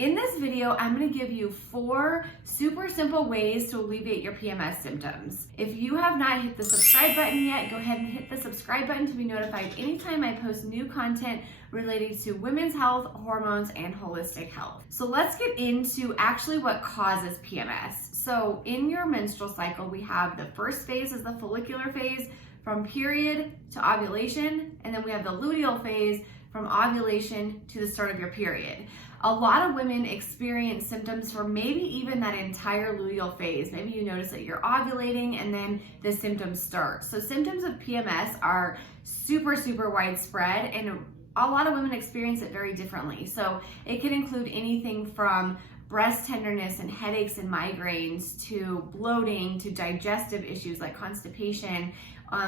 In this video, I'm going to give you 4 super simple ways to alleviate your PMS symptoms. If you have not hit the subscribe button yet, go ahead and hit the subscribe button to be notified anytime I post new content related to women's health, hormones, and holistic health. So let's get into actually what causes PMS. So in your menstrual cycle, we have the first phase is the follicular phase from period to ovulation, and then we have the luteal phase from ovulation to the start of your period. A lot of women experience symptoms for maybe even that entire luteal phase. Maybe you notice that you're ovulating and then the symptoms start. So symptoms of PMS are super widespread, and a lot of women experience it very differently. So it can include anything from breast tenderness and headaches and migraines to bloating to digestive issues like constipation,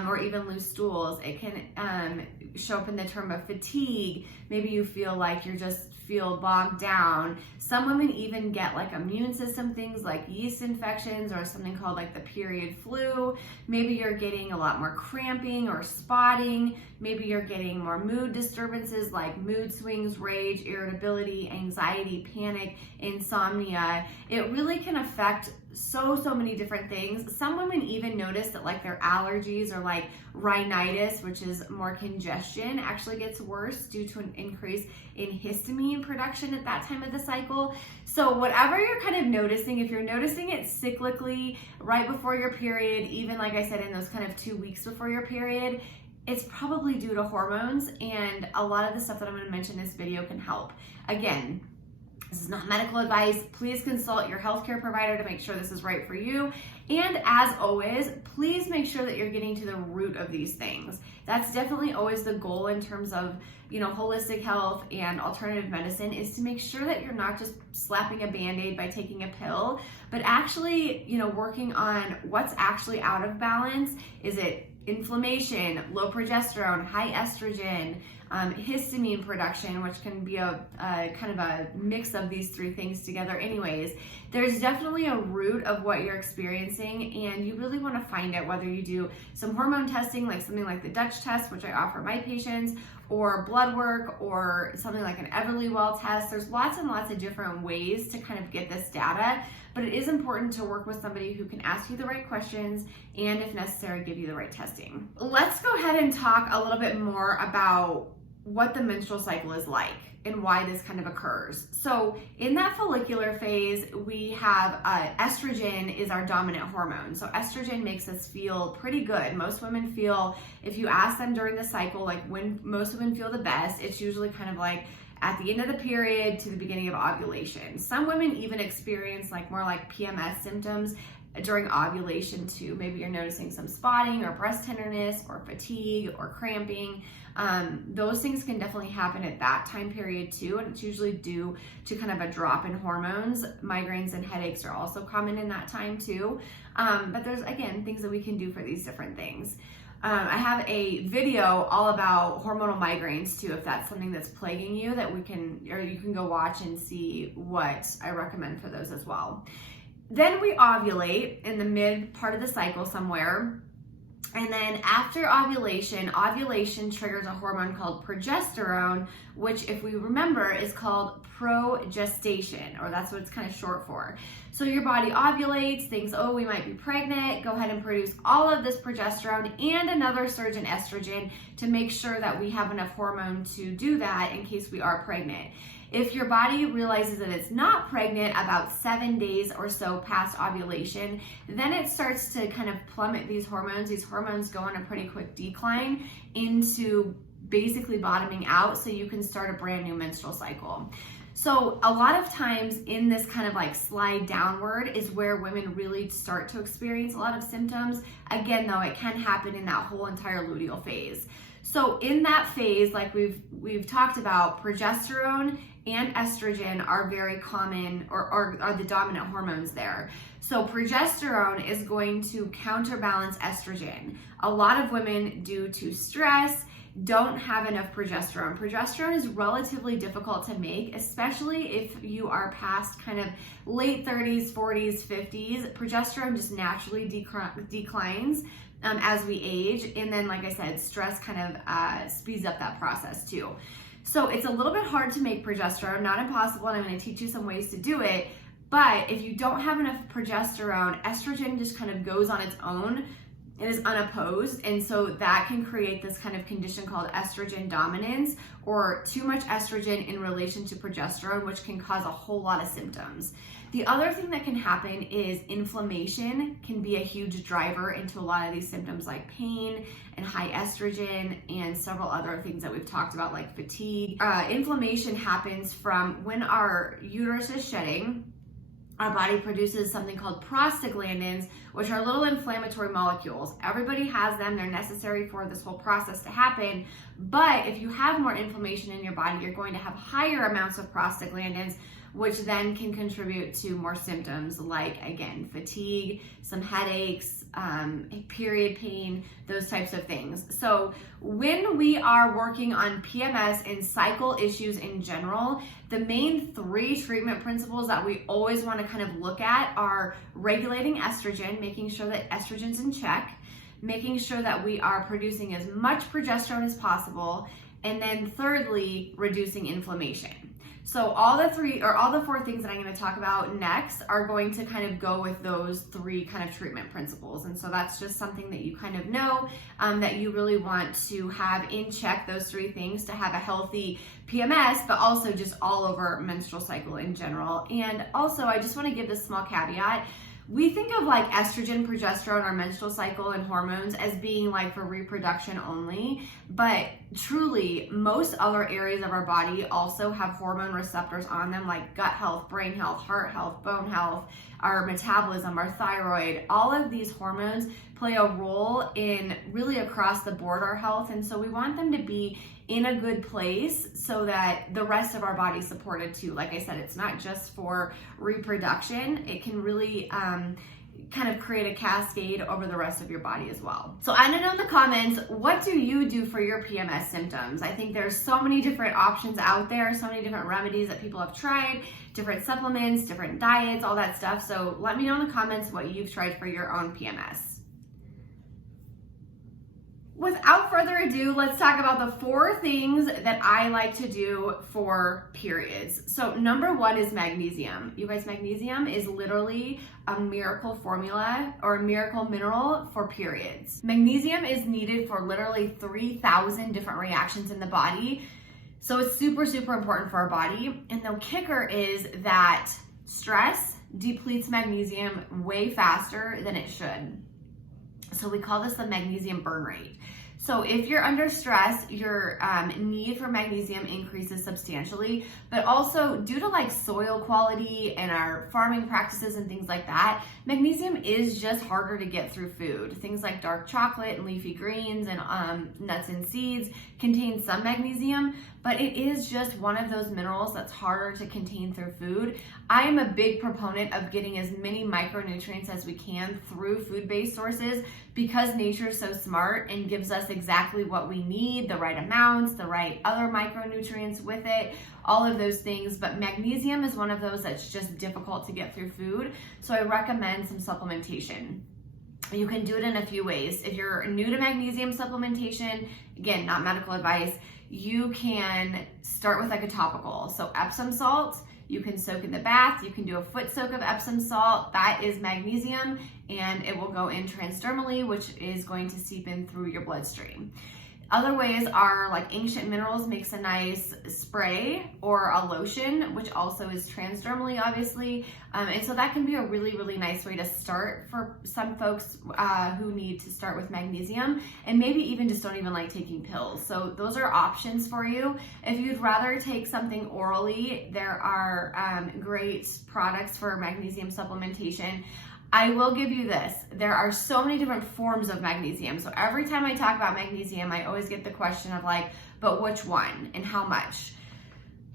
or even loose stools. It can show up in the term of fatigue. Maybe you feel like you just feel bogged down. Some women even get like immune system things like yeast infections or something called like the period flu. Maybe you're getting a lot more cramping or spotting. Maybe you're getting more mood disturbances like mood swings, rage, irritability, anxiety, panic, insomnia. It really can affect so many different things. Some women even notice that like their allergies or like rhinitis, which is more congestion, actually gets worse due to an increase in histamine production at that time of the cycle. So whatever you're kind of noticing, if you're noticing it cyclically right before your period, even like I said, in those kind of 2 weeks before your period, it's probably due to hormones, and a lot of the stuff that I'm going to mention in this video can help. Again, this is not medical advice. Please consult your healthcare provider to make sure this is right for you. And as always, please make sure that you're getting to the root of these things. That's definitely always the goal in terms of, holistic health and alternative medicine, is to make sure that you're not just slapping a Band-Aid by taking a pill, but actually, working on what's actually out of balance. Is it inflammation, low progesterone, high estrogen, histamine production, which can be a kind of a mix of these 3 things together anyways. There's definitely a root of what you're experiencing, and you really want to find it, whether you do some hormone testing, like something like the Dutch test, which I offer my patients, or blood work, or something like an Everlywell test. There's lots and lots of different ways to kind of get this data, but it is important to work with somebody who can ask you the right questions and, if necessary, give you the right testing. Let's go ahead and talk a little bit more about what the menstrual cycle is like and why this kind of occurs. So in that follicular phase, we have estrogen is our dominant hormone. So estrogen makes us feel pretty good. Most women feel, if you ask them during the cycle, like when most women feel the best, it's usually kind of like at the end of the period to the beginning of ovulation. Some women even experience more like PMS symptoms during ovulation too. Maybe you're noticing some spotting or breast tenderness or fatigue or cramping. Those things can definitely happen at that time period too, and it's usually due to kind of a drop in hormones. Migraines and headaches are also common in that time too. But there's, again, things that we can do for these different things. I have a video all about hormonal migraines too, if that's something that's plaguing you, that you can go watch and see what I recommend for those as well. Then we ovulate in the mid part of the cycle somewhere. And then after ovulation triggers a hormone called progesterone, which, if we remember, is called progestation, or that's what it's kind of short for. So your body ovulates, thinks, oh, we might be pregnant, go ahead and produce all of this progesterone and another surge in estrogen to make sure that we have enough hormone to do that in case we are pregnant. If your body realizes that it's not pregnant about 7 days or so past ovulation, then it starts to kind of plummet these hormones. These hormones go on a pretty quick decline into basically bottoming out, so you can start a brand new menstrual cycle. So a lot of times in this kind of like slide downward is where women really start to experience a lot of symptoms. Again, though, it can happen in that whole entire luteal phase. So in that phase, like we've talked about, progesterone and estrogen are very common, or are the dominant hormones there. So progesterone is going to counterbalance estrogen. A lot of women, due to stress, don't have enough progesterone. Progesterone is relatively difficult to make, especially if you are past kind of late 30s, 40s, 50s. Progesterone just naturally declines as we age. And then, like I said, stress kind of speeds up that process too. So it's a little bit hard to make progesterone, not impossible, and I'm going to teach you some ways to do it. But if you don't have enough progesterone, estrogen just kind of goes on its own. It is unopposed, and so that can create this kind of condition called estrogen dominance, or too much estrogen in relation to progesterone, which can cause a whole lot of symptoms. The other thing that can happen is inflammation can be a huge driver into a lot of these symptoms, like pain and high estrogen and several other things that we've talked about, like fatigue. Inflammation happens from when our uterus is shedding. Our body produces something called prostaglandins, which are little inflammatory molecules. Everybody has them. They're necessary for this whole process to happen. But if you have more inflammation in your body, you're going to have higher amounts of prostaglandins, which then can contribute to more symptoms like, again, fatigue, some headaches, period pain, those types of things. So when we are working on PMS and cycle issues in general, the main 3 treatment principles that we always want to kind of look at are regulating estrogen, making sure that estrogen's in check, making sure that we are producing as much progesterone as possible, and then thirdly, reducing inflammation. So all the 4 things that I'm going to talk about next are going to kind of go with those 3 kind of treatment principles. And so that's just something that you kind of know, that you really want to have in check, those 3 things to have a healthy PMS, but also just all over menstrual cycle in general. And also, I just want to give this small caveat. We think of like estrogen, progesterone, our menstrual cycle, and hormones as being like for reproduction only, but truly most other areas of our body also have hormone receptors on them, like gut health, brain health, heart health, bone health, our metabolism, our thyroid. All of these hormones play a role in really across the board our health, and so we want them to be in a good place so that the rest of our body is supported too. Like I said, it's not just for reproduction. It can really kind of create a cascade over the rest of your body as well. So I don't know in the comments, what do you do for your PMS symptoms? I think there's so many different options out there, so many different remedies that people have tried, different supplements, different diets, all that stuff. So let me know in the comments what you've tried for your own PMS. Without further ado, let's talk about the 4 things that I like to do for periods. So number 1 is magnesium. You guys, magnesium is literally a miracle formula or a miracle mineral for periods. Magnesium is needed for literally 3,000 different reactions in the body. So it's super, super important for our body. And the kicker is that stress depletes magnesium way faster than it should. So we call this the magnesium burn rate. So if you're under stress, your need for magnesium increases substantially, but also due to like soil quality and our farming practices and things like that, magnesium is just harder to get through food. Things like dark chocolate and leafy greens and nuts and seeds contain some magnesium, but it is just one of those minerals that's harder to contain through food. I am a big proponent of getting as many micronutrients as we can through food-based sources because nature is so smart and gives us exactly what we need, the right amounts, the right other micronutrients with it, all of those things. But magnesium is one of those that's just difficult to get through food. So I recommend some supplementation. You can do it in a few ways. If you're new to magnesium supplementation, again, not medical advice, you can start with like a topical. So Epsom salt, you can soak in the bath, you can do a foot soak of Epsom salt, that is magnesium, and it will go in transdermally, which is going to seep in through your bloodstream. Other ways are like Ancient Minerals makes a nice spray or a lotion, which also is transdermally, obviously. And so that can be a really, really nice way to start for some folks who need to start with magnesium and maybe even just don't even like taking pills. So those are options for you. If you'd rather take something orally, there are great products for magnesium supplementation. I will give you this. There are so many different forms of magnesium. So every time I talk about magnesium, I always get the question of like, but which one and how much?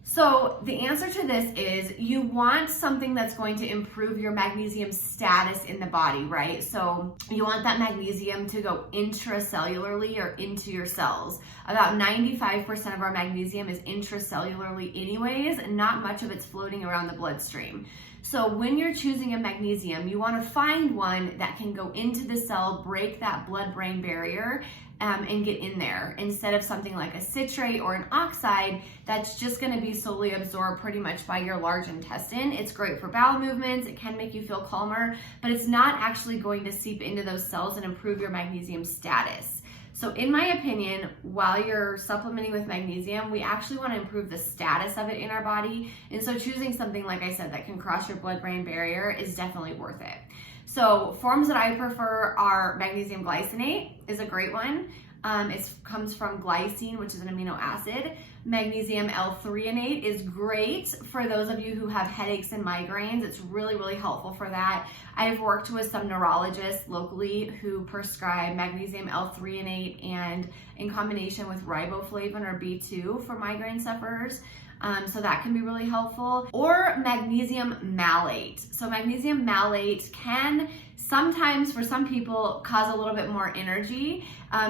So the answer to this is you want something that's going to improve your magnesium status in the body, right? So you want that magnesium to go intracellularly or into your cells. About 95% of our magnesium is intracellularly anyways, and not much of it's floating around the bloodstream. So when you're choosing a magnesium, you want to find one that can go into the cell, break that blood-brain barrier, and get in there, instead of something like a citrate or an oxide that's just going to be slowly absorbed pretty much by your large intestine. It's great for bowel movements, it can make you feel calmer, but it's not actually going to seep into those cells and improve your magnesium status. So in my opinion, while you're supplementing with magnesium, we actually want to improve the status of it in our body. And so choosing something, like I said, that can cross your blood-brain barrier is definitely worth it. So forms that I prefer are magnesium glycinate is a great one. It comes from glycine, which is an amino acid. Magnesium L-threonate is great for those of you who have headaches and migraines. It's really, really helpful for that. I've worked with some neurologists locally who prescribe magnesium L-threonate and in combination with riboflavin or B2 for migraine sufferers. So that can be really helpful. Or magnesium malate. So magnesium malate can sometimes, for some people, cause a little bit more energy.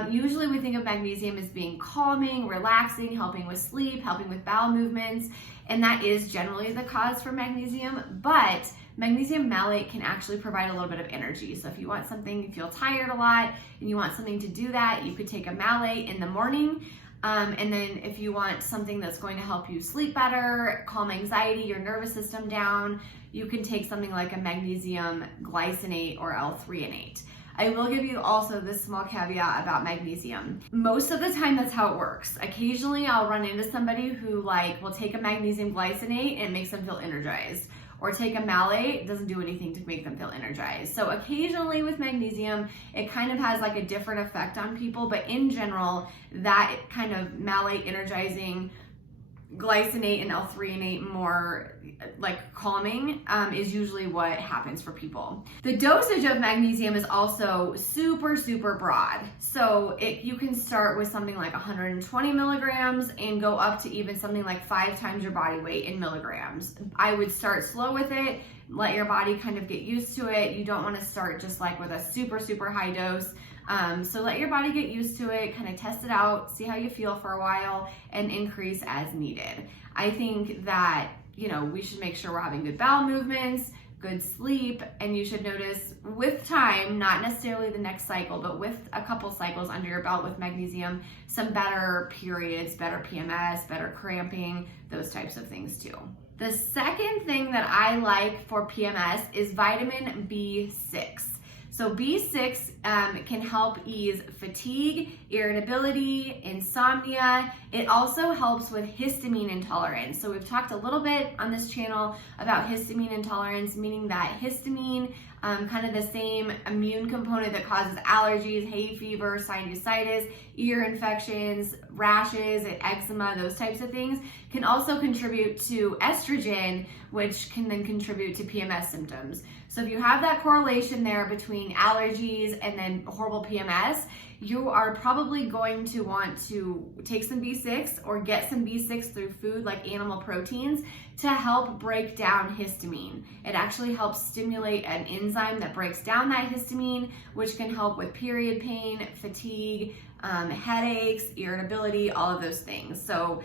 Usually we think of magnesium as being calming, relaxing, helping with sleep, helping with bowel movements, and that is generally the cause for magnesium, but magnesium malate can actually provide a little bit of energy. So if you want something, you feel tired a lot, and you want something to do that, you could take a malate in the morning. And then if you want something that's going to help you sleep better, calm anxiety, your nervous system down, you can take something like a magnesium glycinate or L-threonate. I will give you also this small caveat about magnesium. Most of the time, that's how it works. Occasionally, I'll run into somebody who will take a magnesium glycinate and it makes them feel energized. Or take a malate, it doesn't do anything to make them feel energized. So occasionally with magnesium, it kind of has a different effect on people, but in general, that kind of malate energizing, glycinate and L-threonate more calming is usually what happens for people. The dosage of magnesium is also super, super broad. So you can start with something like 120 milligrams and go up to even something like 5 times your body weight in milligrams. I would start slow with it, let your body kind of get used to it. You don't want to start just with a super, super high dose. So let your body get used to it, kind of test it out, see how you feel for a while, and increase as needed. I think that, we should make sure we're having good bowel movements, good sleep, and you should notice with time, not necessarily the next cycle, but with a couple cycles under your belt with magnesium, some better periods, better PMS, better cramping, those types of things too. The second thing that I like for PMS is vitamin B6. So B6 can help ease fatigue, irritability, insomnia. It also helps with histamine intolerance. So we've talked a little bit on this channel about histamine intolerance, meaning that histamine, kind of the same immune component that causes allergies, hay fever, sinusitis, ear infections, rashes, eczema, those types of things, can also contribute to estrogen, which can then contribute to PMS symptoms. So if you have that correlation there between allergies and then horrible PMS, you are probably going to want to take some B6 or get some B6 through food like animal proteins to help break down histamine. It actually helps stimulate an enzyme that breaks down that histamine, which can help with period pain, fatigue, headaches, irritability, all of those things. So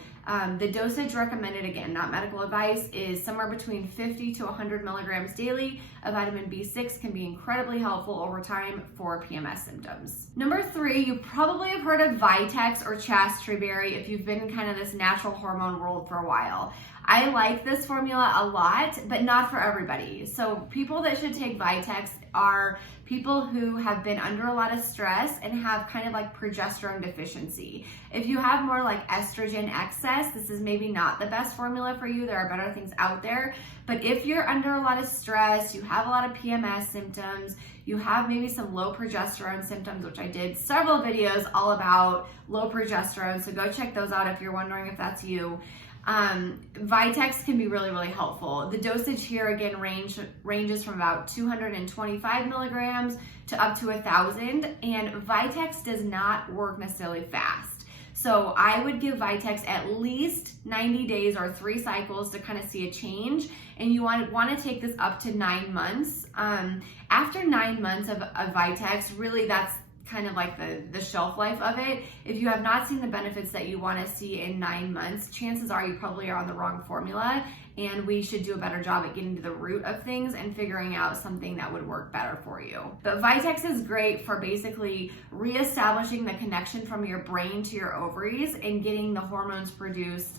the dosage recommended, again, not medical advice, is somewhere between 50 to 100 milligrams daily of vitamin B6 can be incredibly helpful over time for PMS symptoms. Number 3, you probably have heard of Vitex or chaste berry if you've been in kind of this natural hormone world for a while. I like this formula a lot, but not for everybody. So people that should take Vitex are people who have been under a lot of stress and have kind of progesterone deficiency. If you have more estrogen excess, this is maybe not the best formula for you. There are better things out there. But if you're under a lot of stress, you have a lot of PMS symptoms, you have maybe some low progesterone symptoms, which I did several videos all about low progesterone. So go check those out if you're wondering if that's you. Vitex can be really, really helpful. The dosage here again ranges from about 225 milligrams to up to 1,000, and Vitex does not work necessarily fast. So I would give Vitex at least 90 days or 3 cycles to kind of see a change, and you want to take this up to 9 months. After 9 months of Vitex, really that's kind of like the shelf life of it. If you have not seen the benefits that you want to see in 9 months, chances are you probably are on the wrong formula, and we should do a better job at getting to the root of things and figuring out something that would work better for you. But Vitex is great for basically reestablishing the connection from your brain to your ovaries and getting the hormones produced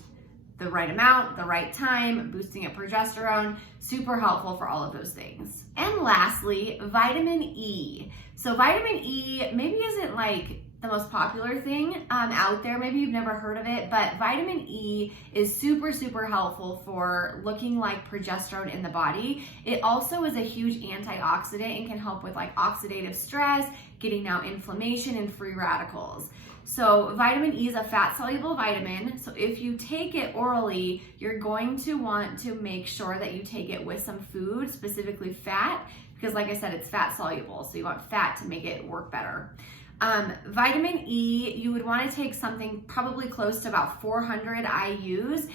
the right amount, the right time, boosting up progesterone, super helpful for all of those things. And lastly, vitamin E. So vitamin E maybe isn't like the most popular thing out there. Maybe you've never heard of it, but vitamin E is super, super helpful for looking like progesterone in the body. It also is a huge antioxidant and can help with like oxidative stress, getting out inflammation and free radicals. So vitamin E is a fat-soluble vitamin. So if you take it orally, you're going to want to make sure that you take it with some food, specifically fat, because like I said, it's fat-soluble. So you want fat to make it work better. Vitamin E, you would want to take something probably close to about 400 IUs.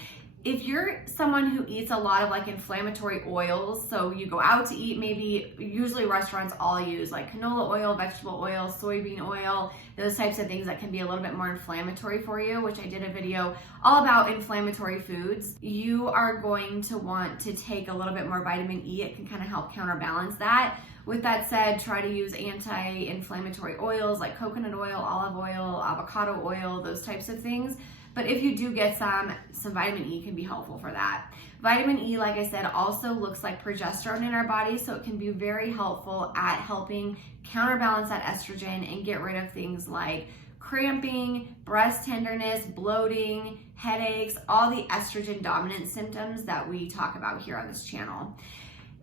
If you're someone who eats a lot of like inflammatory oils, so you go out to eat, maybe usually restaurants all use like canola oil, vegetable oil, soybean oil, those types of things that can be a little bit more inflammatory for you, which I did a video all about inflammatory foods. You are going to want to take a little bit more vitamin E. It can kind of help counterbalance that. With that said, try to use anti-inflammatory oils like coconut oil, olive oil, avocado oil, those types of things. But if you do get some vitamin E can be helpful for that. Vitamin E, like I said, also looks like progesterone in our body, so it can be very helpful at helping counterbalance that estrogen and get rid of things like cramping, breast tenderness, bloating, headaches, all the estrogen dominant symptoms that we talk about here on this channel.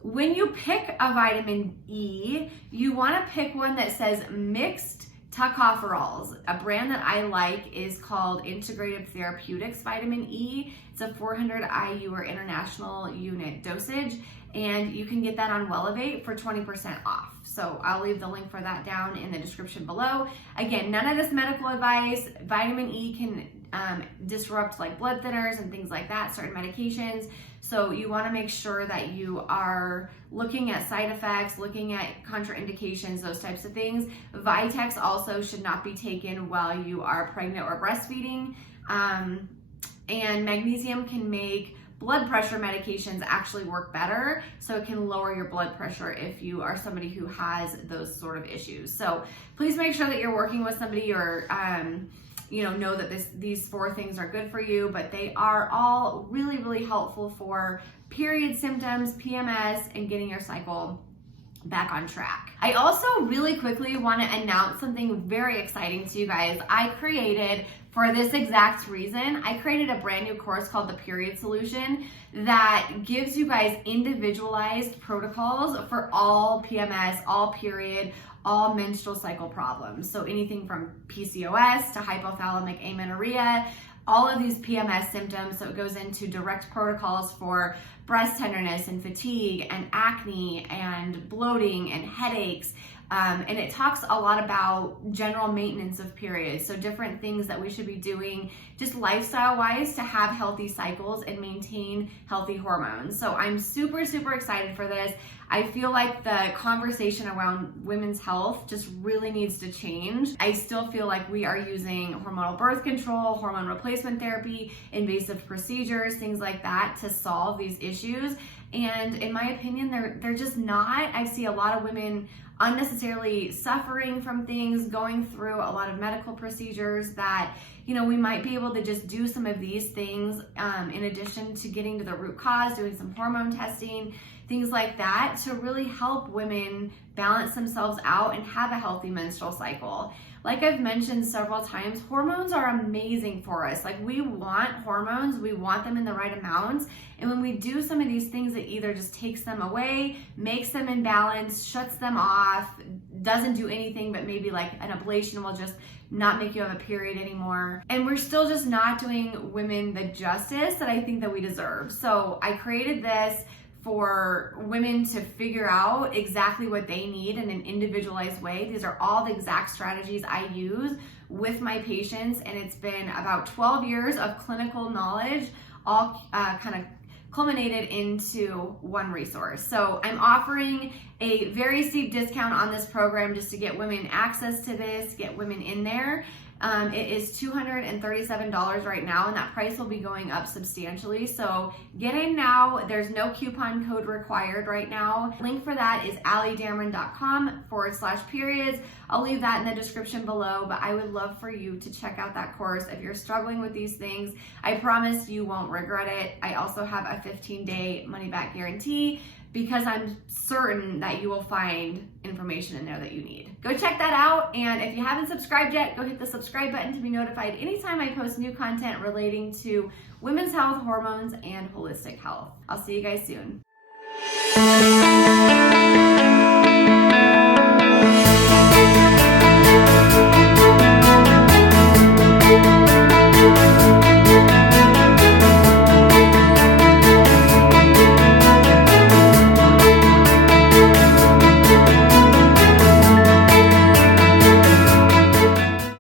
When you pick a vitamin E, you want to pick one that says mixed tocopherols. A brand that I like is called Integrative Therapeutics Vitamin E. It's a 400 IU or international unit dosage, and you can get that on Welevate for 20% off. So I'll leave the link for that down in the description below. Again, none of this medical advice. Vitamin E can disrupt like blood thinners and things like that, certain medications. So you want to make sure that you are looking at side effects, looking at contraindications, those types of things. Vitex also should not be taken while you are pregnant or breastfeeding. And magnesium can make blood pressure medications actually work better, so it can lower your blood pressure if you are somebody who has those sort of issues. So please make sure that you're working with somebody or know that these 4 things are good for you, but they are all really, really helpful for period symptoms, PMS, and getting your cycle back on track. I also really quickly want to announce something very exciting to you guys. I created, for this exact reason, I created a brand new course called The Period Solution that gives you guys individualized protocols for all PMS, all period, all menstrual cycle problems. So anything from PCOS to hypothalamic amenorrhea, all of these PMS symptoms. So it goes into direct protocols for breast tenderness and fatigue and acne and bloating and headaches. And it talks a lot about general maintenance of periods. So different things that we should be doing just lifestyle wise to have healthy cycles and maintain healthy hormones. So I'm super, super excited for this. I feel like the conversation around women's health just really needs to change. I still feel like we are using hormonal birth control, hormone replacement therapy, invasive procedures, things like that to solve these issues. And in my opinion, they're just not. I see a lot of women unnecessarily suffering from things, going through a lot of medical procedures that, we might be able to just do some of these things in addition to getting to the root cause, doing some hormone testing, things like that, to really help women balance themselves out and have a healthy menstrual cycle. Like I've mentioned several times, hormones are amazing for us. Like we want hormones, we want them in the right amounts. And when we do some of these things, it either just takes them away, makes them imbalanced, shuts them off, doesn't do anything but maybe like an ablation will just not make you have a period anymore. And we're still just not doing women the justice that I think that we deserve. So I created this for women to figure out exactly what they need in an individualized way. These are all the exact strategies I use with my patients, and it's been about 12 years of clinical knowledge, all kind of culminated into one resource. So I'm offering a very steep discount on this program just to get women access to this, get women in there. It is $237 right now, and that price will be going up substantially. So get in now. There's no coupon code required right now. Link for that is allydamron.com/periods. I'll leave that in the description below, but I would love for you to check out that course. If you're struggling with these things, I promise you won't regret it. I also have a 15-day money-back guarantee, because I'm certain that you will find information in there that you need. Go check that out, and if you haven't subscribed yet, go hit the subscribe button to be notified anytime I post new content relating to women's health, hormones, and holistic health. I'll see you guys soon.